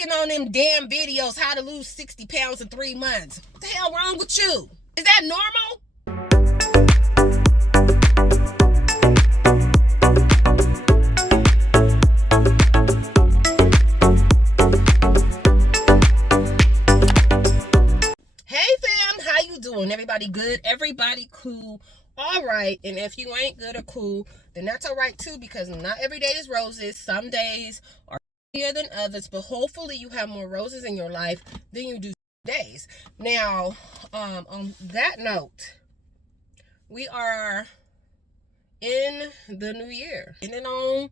clicking on them damn videos, how to lose 60 pounds in 3 months. What the hell wrong with you? Is that normal? Hey fam, how you doing? Everybody good? Everybody cool? All right. And if you ain't good or cool, then that's all right too, because not every day is roses. Some days are easier than others, but hopefully you have more roses in your life than you do days. Now, on that note, we are in the new year. Depending on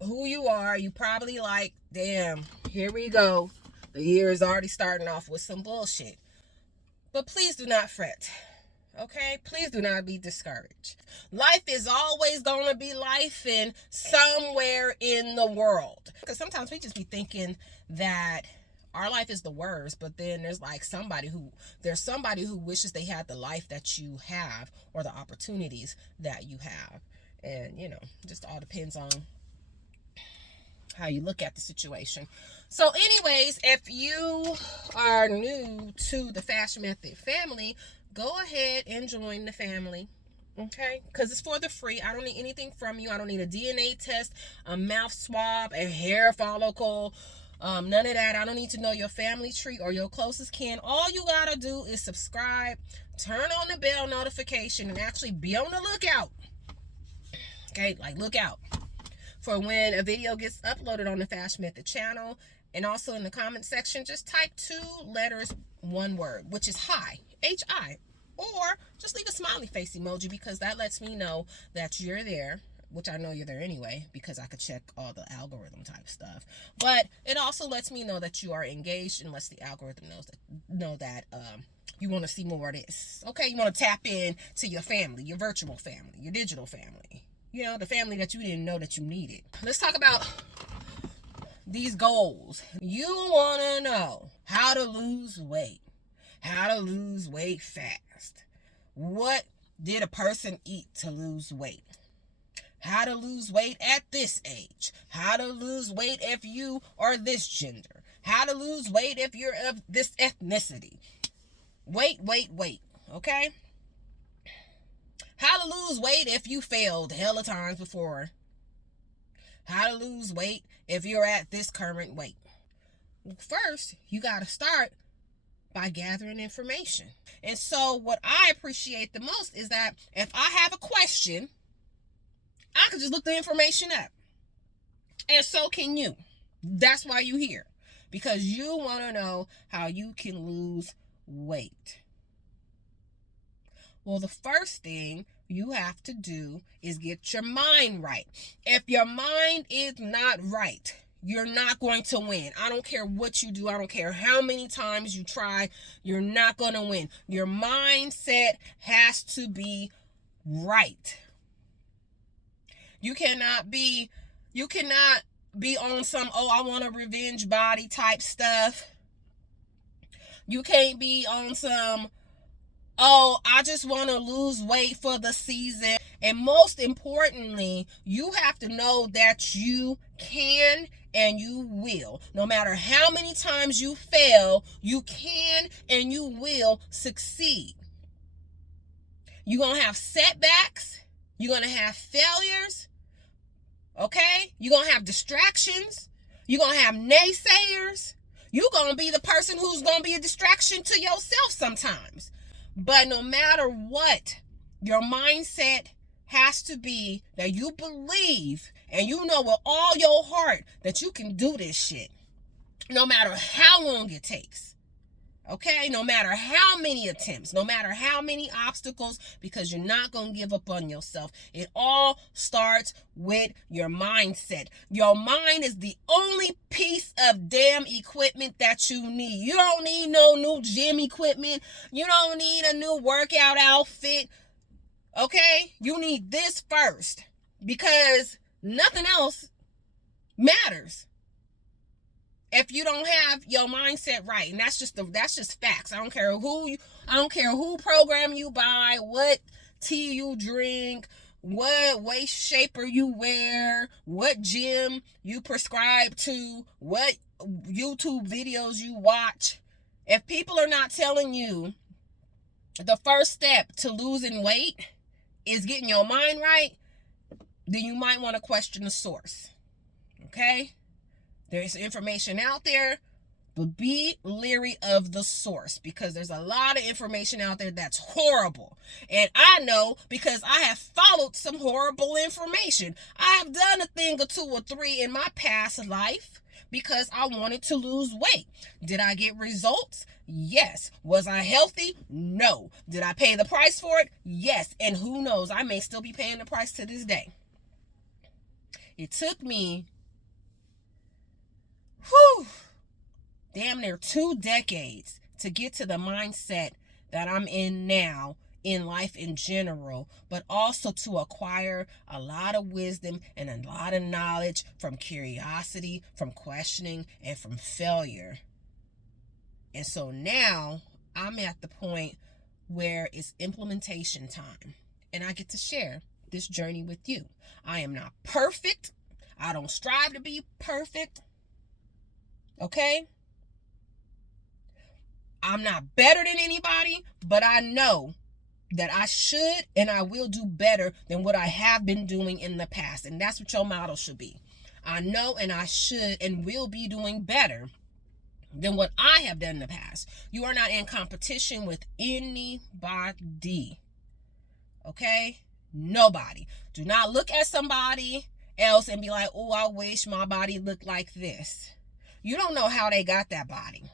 who you are, you probably like, damn, here we go. The year is already starting off with some bullshit. But please do not fret. Okay? Please do not be discouraged. Life is always going to be life in somewhere in the world. Because sometimes we just be thinking that our life is the worst, but then there's like somebody who wishes they had the life that you have or the opportunities that you have. And, you know, just all depends on how you look at the situation. So anyways, if you are new to the FashMethod family, go ahead and join the family. Okay, because it's for the free. I don't need anything from you. I don't need a DNA test, a mouth swab, a hair follicle, none of that. I don't need to know your family tree or your closest kin. All you gotta do is subscribe, turn on the bell notification, and actually be on the lookout. Okay, like look out for when a video gets uploaded on the FashMethod channel. And also in the comment section, just type 2 letters, 1 word, which is hi, H-I. Or just leave a smiley face emoji, because that lets me know that you're there, which I know you're there anyway, because I could check all the algorithm type stuff. But it also lets me know that you are engaged, and lets the algorithm know that you want to see more of this. Okay, you want to tap in to your family, your virtual family, your digital family. You know, the family that you didn't know that you needed. Let's talk about these goals. You want to know how to lose weight, how to lose weight fast. What did a person eat to lose weight? How to lose weight at this age. How to lose weight if you are this gender. How to lose weight if you're of this ethnicity. Weight, okay? How to lose weight if you failed hella times before. How to lose weight if you're at this current weight. First, you got to start by gathering information. And so what I appreciate the most is that if I have a question, I can just look the information up. And so can you. That's why you're here. Because you want to know how you can lose weight. Well, the first thing you have to do is get your mind right. If your mind is not right, you're not going to win. I don't care what you do. I don't care how many times you try. You're not going to win. Your mindset has to be right. You cannot be on some, oh, I want a revenge body type stuff. You can't be on some, oh, I just want to lose weight for the season. And most importantly, you have to know that you can and you will. No matter how many times you fail, you can and you will succeed. You're going to have setbacks. You're going to have failures. Okay? You're going to have distractions. You're going to have naysayers. You're going to be the person who's going to be a distraction to yourself sometimes. But no matter what, your mindset has to be that you believe and you know with all your heart that you can do this shit. No matter how long it takes. Okay? No matter how many attempts, no matter how many obstacles, because you're not going to give up on yourself. It all starts with your mindset. Your mind is the only piece of damn equipment that you need. You don't need no new gym equipment. You don't need a new workout outfit. Okay? You need this first, because nothing else matters if you don't have your mindset right. And that's just facts. I don't care who program you buy, what tea you drink, what waist shaper you wear, what gym you prescribe to, what YouTube videos you watch. If people are not telling you the first step to losing weight is getting your mind right, then you might want to question the source. Okay? There's information out there, but be leery of the source, because there's a lot of information out there that's horrible. And I know because I have followed some horrible information. I have done a thing or two or three in my past life because I wanted to lose weight. Did I get results? Yes. Was I healthy? No. Did I pay the price for it? Yes. And who knows, I may still be paying the price to this day. It took me damn near 2 decades to get to the mindset that I'm in now in life in general, but also to acquire a lot of wisdom and a lot of knowledge from curiosity, from questioning, and from failure. And so now I'm at the point where it's implementation time, and I get to share this journey with you. I am not perfect. I don't strive to be perfect. Okay? I'm not better than anybody, but I know that I should and I will do better than what I have been doing in the past. And that's what your motto should be. I know and I should and will be doing better than what I have done in the past. You are not in competition with anybody. Okay? Nobody. Do not look at somebody else and be like, oh, I wish my body looked like this. You don't know how they got that body.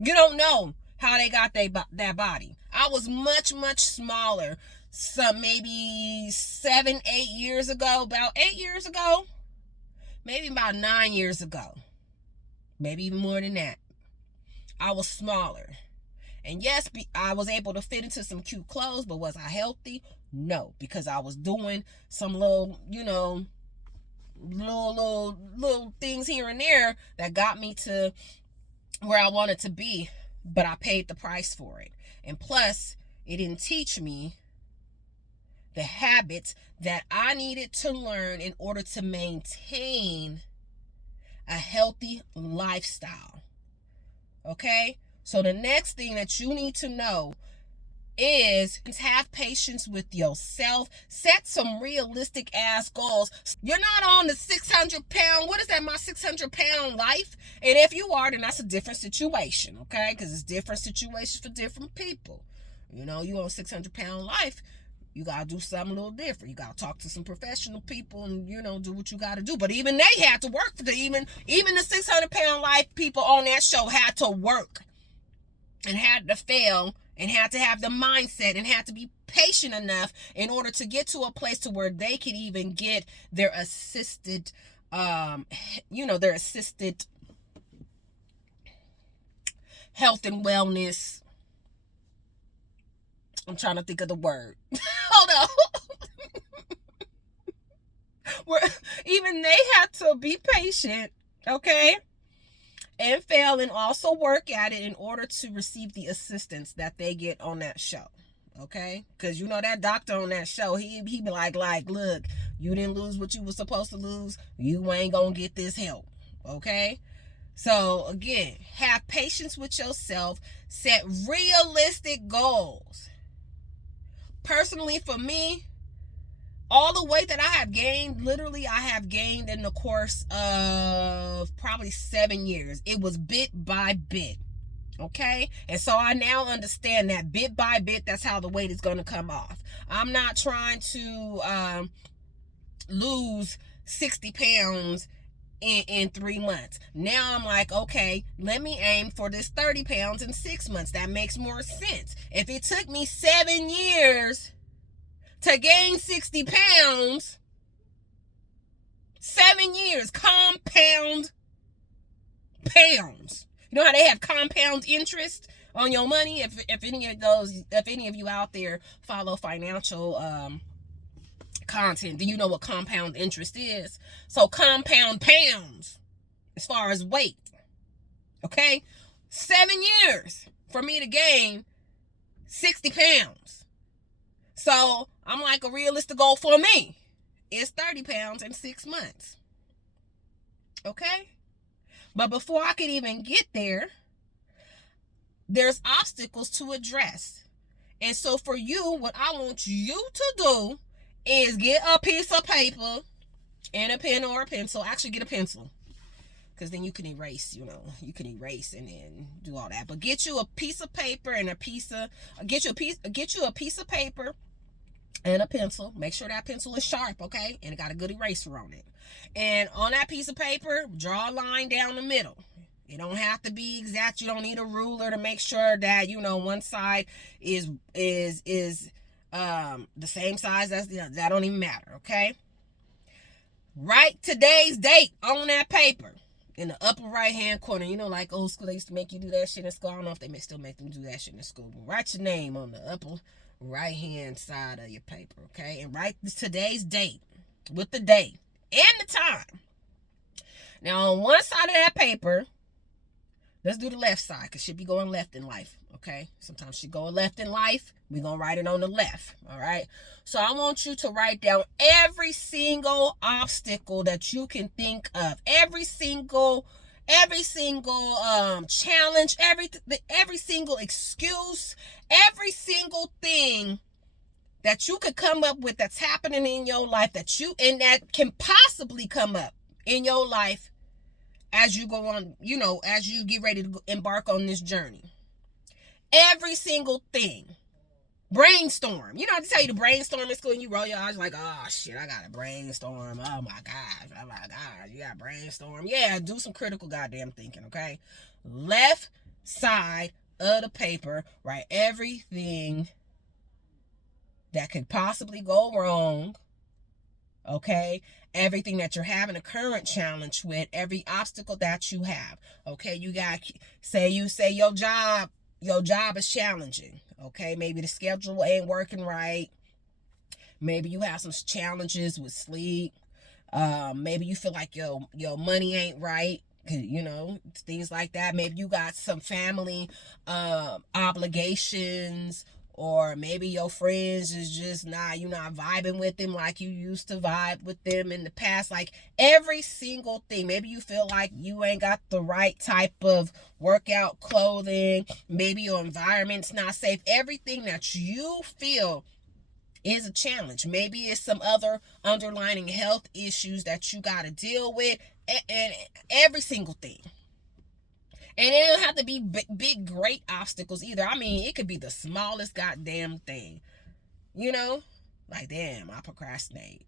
You don't know how they got that body. I was much, much smaller. Some maybe 7, 8 years ago. About 8 years ago. Maybe about 9 years ago. Maybe even more than that. I was smaller. And yes, I was able to fit into some cute clothes, but was I healthy? No, because I was doing some little, little things here and there that got me to where I wanted to be, but I paid the price for it. And plus, it didn't teach me the habits that I needed to learn in order to maintain a healthy lifestyle. Okay? So the next thing that you need to know is have patience with yourself. Set some realistic ass goals. You're not on the 600 pound, what is that, my 600 pound life? And if you are, then that's a different situation, okay? Because it's different situations for different people. You on 600 pound life, you got to do something a little different. You got to talk to some professional people and, do what you got to do. But even they had to work for even the 600 pound life people on that show had to work and had to fail and had to have the mindset and had to be patient enough in order to get to a place to where they could even get their assisted, their assisted health and wellness. I'm trying to think of the word. Hold on. Even they had to be patient, okay? And fail and also work at it in order to receive the assistance that they get on that show. Okay? Because that doctor on that show, he be like, look, you didn't lose what you were supposed to lose. You ain't gonna get this help. Okay? So again, have patience with yourself. Set realistic goals. Personally, for me, all the weight that I have gained, literally I have gained in the course of probably 7 years. It was bit by bit. Okay? And so I now understand that bit by bit, that's how the weight is going to come off. I'm not trying to lose 60 pounds in 3 months. Now I'm like, okay, let me aim for this 30 pounds in 6 months. That makes more sense. If it took me 7 years to gain 60 pounds, 7 years, compound pounds. You know how they have compound interest on your money? If any of you out there follow financial content, do you know what compound interest is? So compound pounds as far as weight. Okay? 7 years for me to gain 60 pounds. So I'm like, a realistic goal for me is 30 pounds in 6 months. Okay? But before I could even get there, there's obstacles to address. And so for you, what I want you to do is get a piece of paper and a pen or a pencil. Actually, get a pencil, because then you can erase, you can erase and then do all that. But get you a piece of paper and get you a piece of paper and a pencil. Make sure that pencil is sharp, okay? And it got a good eraser on it. And on that piece of paper, draw a line down the middle. It don't have to be exact. You don't need a ruler to make sure that, one side is the same size as the other. That don't even matter, okay? Write today's date on that paper in the upper right hand corner. Like old school, they used to make you do that shit in school. I don't know if they still make them do that shit in school. But write your name on the upper right hand side of your paper, okay? And write today's date with the day and the time. Now on one side of that paper, let's do the left side, because she be going left in life, okay? Sometimes she going left in life. We're going to write it on the left, all right? So I want you to write down every single obstacle that you can think of. Every single challenge, every single excuse, every single thing that you could come up with that's happening in your life that can possibly come up in your life as you go on, as you get ready to embark on this journey. Every single thing. Brainstorm. I tell you to brainstorm in school and you roll your eyes like, oh shit, I got to brainstorm. Oh my gosh, you got to brainstorm. Yeah, do some critical goddamn thinking, okay? Left side of the paper, write everything that could possibly go wrong, okay? Everything that you're having a current challenge with, every obstacle that you have, okay? You got, say your job is challenging, okay? Maybe the schedule ain't working right. Maybe you have some challenges with sleep. Maybe you feel like your money ain't right, things like that. Maybe you got some family obligations, or maybe your friends is just you're not vibing with them like you used to vibe with them in the past. Like every single thing. Maybe you feel like you ain't got the right type of workout clothing. Maybe your environment's not safe. Everything that you feel is a challenge. Maybe it's some other underlying health issues that you got to deal with. And every single thing. And it don't have to be big, great obstacles either. I mean, it could be the smallest goddamn thing. Like, damn, I procrastinate.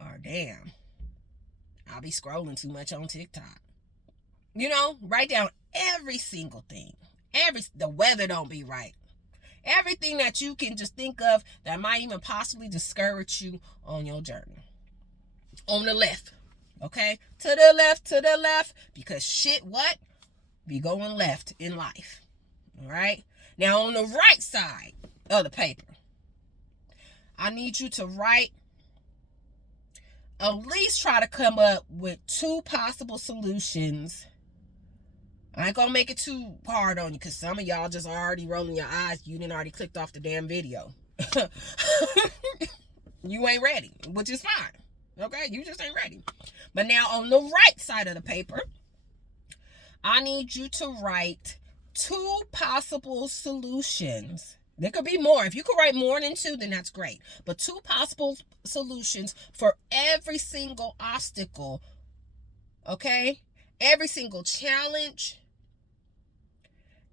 Or, damn, I'll be scrolling too much on TikTok. Write down every single thing. The weather don't be right. Everything that you can just think of that might even possibly discourage you on your journey. On the left. Okay? To the left. Because shit, what? Be going left in life. All right? Now, on the right side of the paper, I need you to write, at least try to come up with 2 possible solutions. I ain't gonna make it too hard on you, because some of y'all just already rolling your eyes. You didn't already clicked off the damn video. You ain't ready, which is fine. Okay, you just ain't ready. But now on the right side of the paper, I need you to write 2 possible solutions. There could be more. If you could write more than 2, then that's great. But 2 possible solutions for every single obstacle, okay? Every single challenge,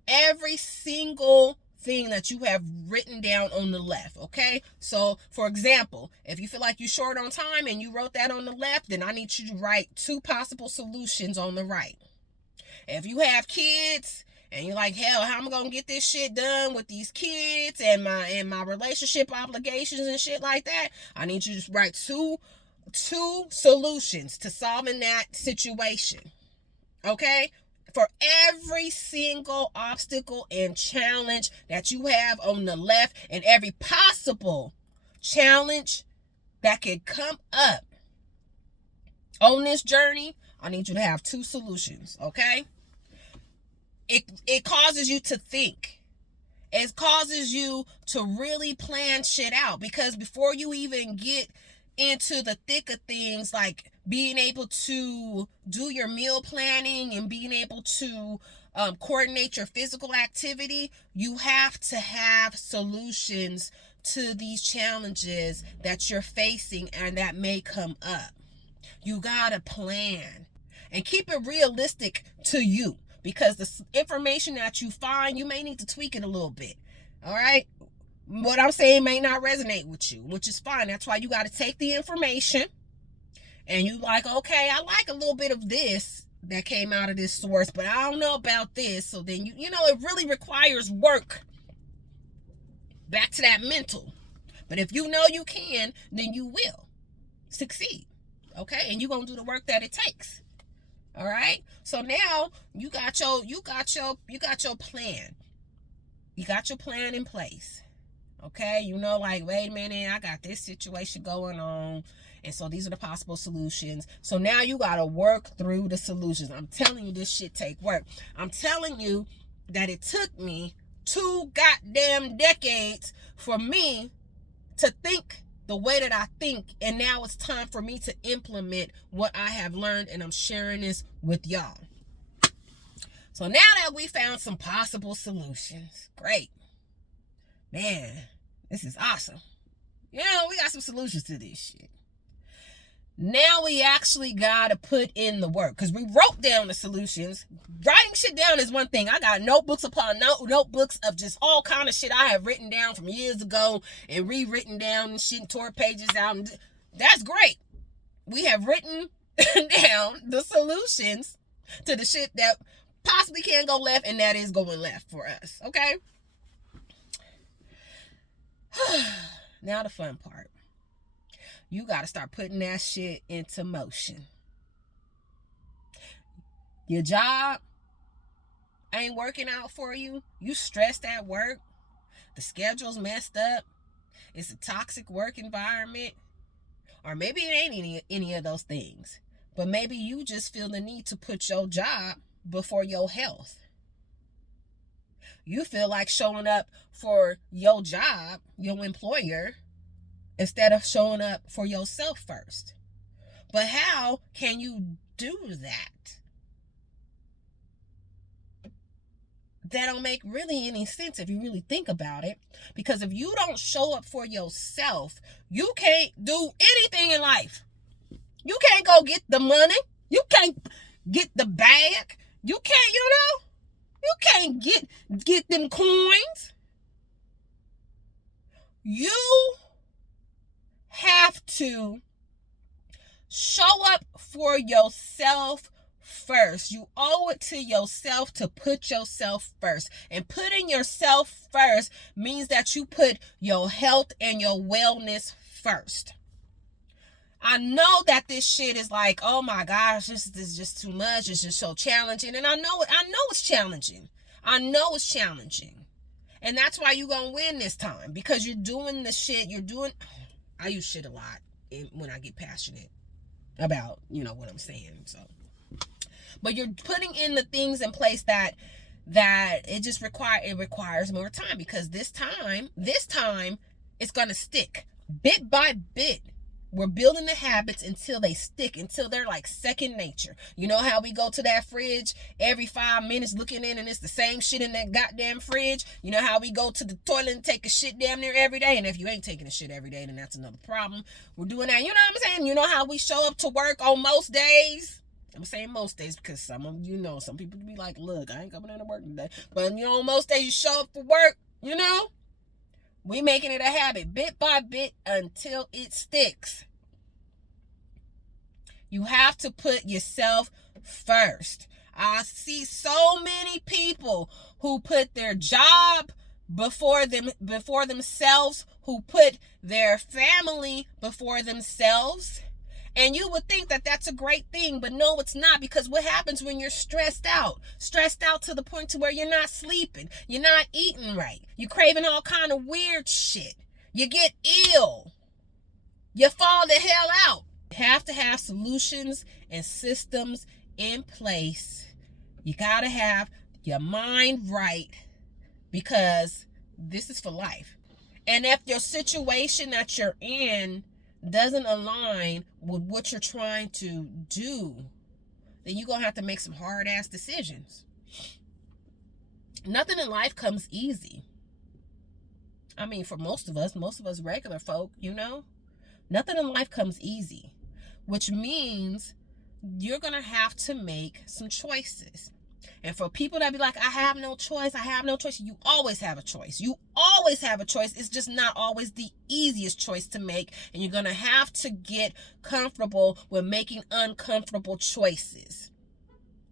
every single thing that you have written down on the left, okay? So, for example, if you feel like you're short on time and you wrote that on the left, then I need you to write 2 possible solutions on the right. If you have kids and you're like, hell, how am I gonna get this shit done with these kids and my relationship obligations and shit like that, I need you to write two solutions to solving that situation, okay? For every single obstacle and challenge that you have on the left, and every possible challenge that could come up on this journey, I need you to have 2 solutions, okay? It causes you to think. It causes you to really plan shit out, because before you even get into the thick of things, like being able to do your meal planning and being able to coordinate your physical activity, you have to have solutions to these challenges that you're facing and that may come up. You gotta plan and keep it realistic to you, because the information that you find, you may need to tweak it a little bit. All right, what I'm saying may not resonate with you, which is fine. That's why you got to take the information and you like, okay, I like a little bit of this that came out of this source, but I don't know about this. So then you know, it really requires work. Back to that mental. But if you know you can, then you will succeed. Okay, and you're gonna do the work that it takes. All right. So now you got your plan. You got your plan in place. Okay, you know, like, wait a minute, I got this situation going on, and so these are the possible solutions. So now you got to work through the solutions. I'm telling you, this shit take work. I'm telling you that it took me 2 goddamn decades for me to think the way that I think, and now it's time for me to implement what I have learned, and I'm sharing this with y'all. So now that we found some possible solutions, great. Man, this is awesome. You know, we got some solutions to this shit. Now we actually got to put in the work, because we wrote down the solutions. Writing shit down is one thing. I got notebooks upon notebooks of just all kind of shit I have written down from years ago and rewritten down and shit and tore pages out. And that's great. We have written down the solutions to the shit that possibly can go left, and that is going left for us. Okay? Now the fun part. You got to start putting that shit into motion. Your job ain't working out for you. You stressed at work. The schedule's messed up. It's a toxic work environment. Or maybe it ain't any of those things. But maybe you just feel the need to put your job before your health. You feel like showing up for your job, your employer, instead of showing up for yourself first. But how can you do that? That don't make really any sense if you really think about it. Because if you don't show up for yourself, you can't do anything in life. You can't go get the money. You can't get the bag. You can't, you can't get them coins. You have to show up for yourself first. You owe it to yourself to put yourself first. And putting yourself first means that you put your health and your wellness first. I know that this shit is like, oh my gosh, this is just too much. It's just so challenging. And I know it's challenging. I know it's challenging. And that's why you're going to win this time. Because you're doing the shit. I use shit a lot when I get passionate about, what I'm saying. So, but you're putting in the things in place that it just requires more time. Because this time, it's going to stick bit by bit. We're building the habits until they stick, until they're like second nature. You know how we go to that fridge every 5 minutes looking in and it's the same shit in that goddamn fridge? You know how we go to the toilet and take a shit damn near every day? And if you ain't taking a shit every day, then that's another problem. We're doing that. You know what I'm saying? You know how we show up to work on most days? I'm saying most days because some people be like, look, I ain't coming into work today. But, most days you show up for work, we making it a habit, bit by bit, until it sticks. You have to put yourself first. I see so many people who put their job before themselves, who put their family before themselves. And you would think that that's a great thing, but no, it's not. Because what happens when you're stressed out to the point to where you're not sleeping, you're not eating right, you're craving all kind of weird shit, you get ill, you fall the hell out. You have to have solutions and systems in place. You got to have your mind right, because This is for life. And if your situation that you're in doesn't align with what you're trying to do, then you're going to have to make some hard ass decisions. Nothing in life comes easy. I mean, for most of us regular folk, you know, nothing in life comes easy, which means you're going to have to make some choices. And for people that be like, I have no choice, you always have a choice. You always have a choice. It's just not always the easiest choice to make. And you're going to have to get comfortable with making uncomfortable choices.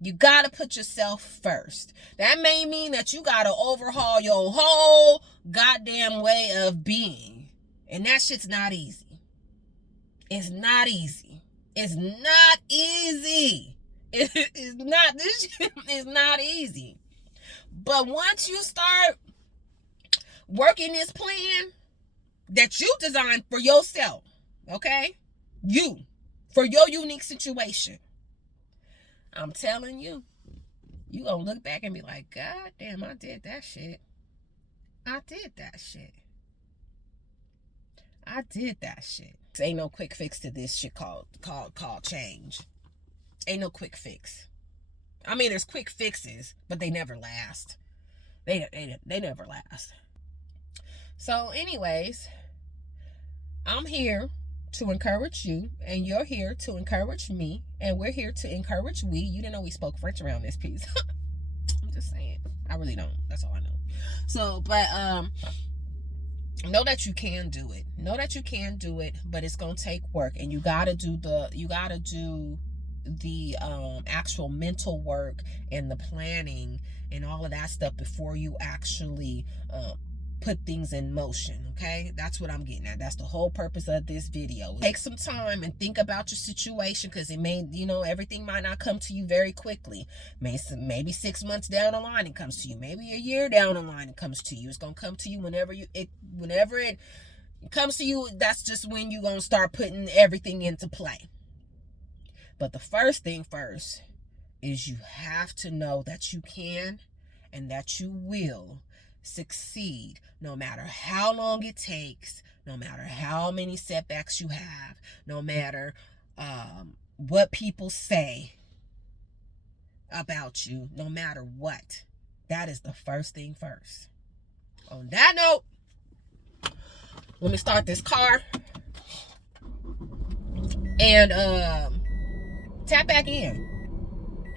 You got to put yourself first. That may mean that you got to overhaul your whole goddamn way of being. And that shit's not easy. It's not easy. It's not easy. It's not, this shit is not easy. But once you start working this plan that you designed for yourself, okay? You, for your unique situation, I'm telling you, you gonna look back and be like, God damn, I did that shit. I did that shit. I did that shit. There ain't no quick fix to this shit called change. Ain't no quick fix. I mean, there's quick fixes, but they never last. They never last. So anyways, I'm here to encourage you, and you're here to encourage me, and we're here to encourage we. You didn't know we spoke French around this piece. I'm just saying. I really don't. That's all I know. So, but know that you can do it. Know that you can do it, but it's gonna take work, and you gotta do the actual mental work and the planning and all of that stuff before you actually put things in motion. Okay, that's what I'm getting at. That's the whole purpose of this video. Take some time and think about your situation, because it may, you know, everything might not come to you very quickly. Maybe 6 months down the line it comes to you. Maybe a year down the line it comes to you. It's gonna come to you whenever it comes to you. That's just when you're gonna start putting everything into play. But the first thing first is you have to know that you can and that you will succeed, no matter how long it takes, no matter how many setbacks you have, no matter what people say about you, no matter what. That is the first thing first. On that note, let me start this car and tap back in.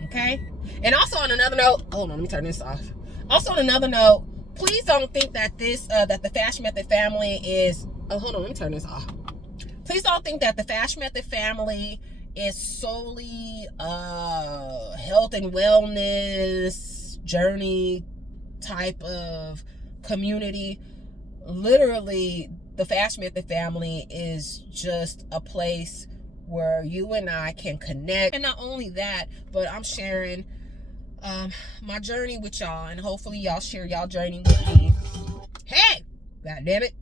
Okay? And also on another note, hold on, let me turn this off. Also on another note, please don't think that this that the FashMethod family is hold on, let me turn this off. Please don't think that the FashMethod family is solely health and wellness journey type of community. Literally, the FashMethod family is just a place where you and I can connect. And not only that, but I'm sharing my journey with y'all, and hopefully y'all share y'all journey with me. Hey, god damn it.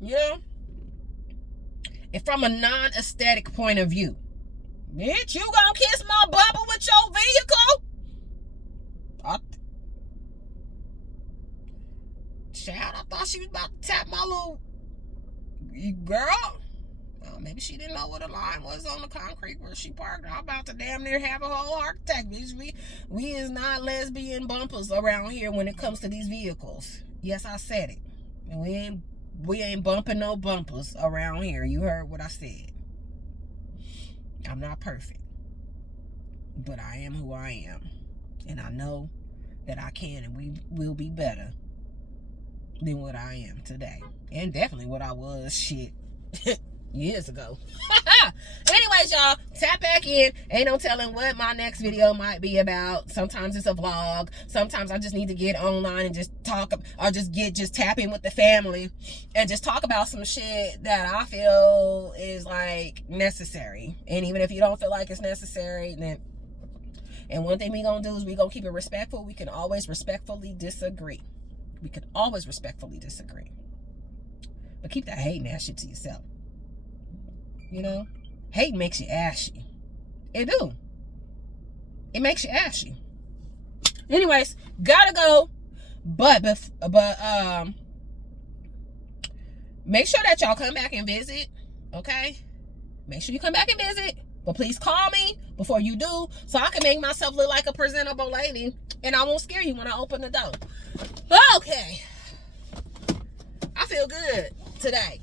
You know, and from a non-aesthetic point of view, bitch, you gonna kiss my bumper with your vehicle? Child, I thought she was about to tap my little girl. Maybe she didn't know what a line was on the concrete where she parked. I'm about to damn near have a whole heart attack, bitch. We is not lesbian bumpers around here when it comes to these vehicles. Yes, I said it. And we ain't bumping no bumpers around here. You heard what I said. I'm not perfect, but I am who I am, and I know that I can and we will be better than what I am today, and definitely what I was years ago. Anyways, y'all, tap back in. Ain't no telling what my next video might be about. Sometimes it's a vlog. Sometimes I just need to get online and just talk, or just tap in with the family and just talk about some shit that I feel is like necessary. And even if you don't feel like it's necessary, then, and one thing we gonna do is we gonna keep it respectful. We can always respectfully disagree. We can always respectfully disagree. But keep that hating ass shit to yourself. You know, hate makes you ashy. It do. It makes you ashy. Anyways, gotta go. But make sure that y'all come back and visit, okay? Make sure you come back and visit. But please call me before you do, so I can make myself look like a presentable lady, and I won't scare you when I open the door. Okay. I feel good today.